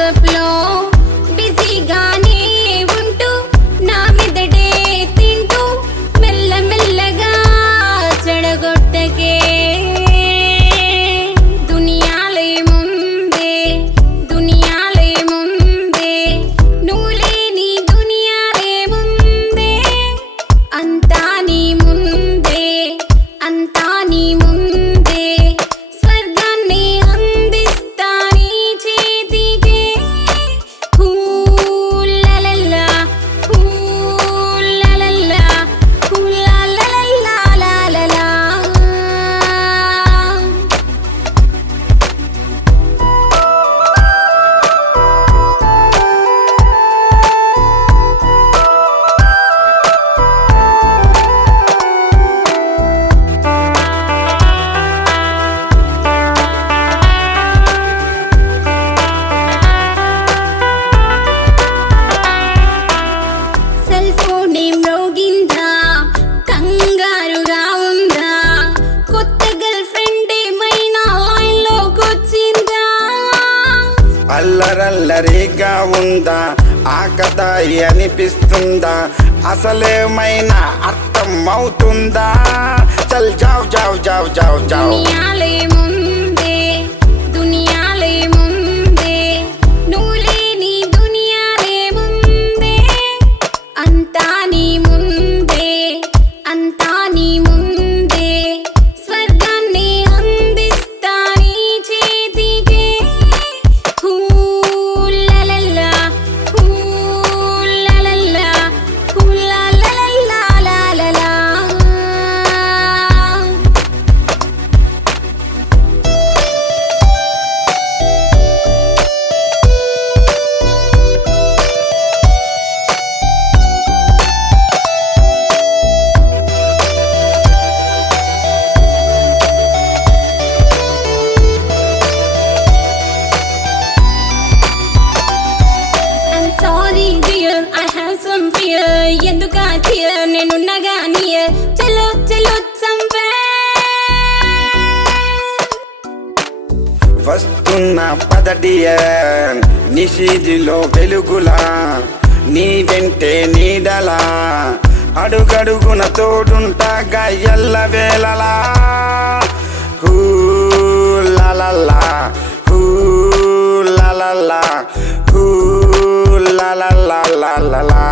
WhatsApp లో బిజీగానే ఉంటూ నా మెదడే తింటూ మెల్లమెల్లగా చెడగొట్టకే దునియాలే ముందే దునియాలే ముందే నువ్వు లేని దునియాలే ముందే అంతా నీ ముందే అంతా నీ ముందే స్వర్గాన్ని అందిస్తా నీ చేతికే హూ లలలా హూ లలలా హూ లలలా లలలా సెల్ ఫోన్ మ్రోగిందా కంగారుగా ఉందా కొత్త గర్ల్ ఫ్రెండ్ ఏమైనా లైన్ లోకొచ్చిందా అల్లరల్లరిగా ఉందా ఆకతాయి అనిపిస్తుందా అసలేమైనా అర్థం అవుతుందా చల్ జావ్ జావ్ జావ్ జావ్ జావ్ దునియాలే ముందే దునియాలే ముందే నువ్వు లేని దునియాలే ముందే అంతా నీ ముందే అంతా నీ ముందే స్వర్గాన్ని అందిస్తా నీ చేతికే హూ లలలా హూ లలలా హూ లలలా లలలా I'm sorry dear, I have some fear. ఎందుకా tear నేనున్నగా near. చలో చలో somewhere. వస్తున్న పదడియన్ నిశీదిలో వెలుగులా నీ వెంటే నీడలా అడుగడుగున తోడుంటాగా ఎల్లవేళలా హూ లలలా హూ లలలా హూ లలలా లలలా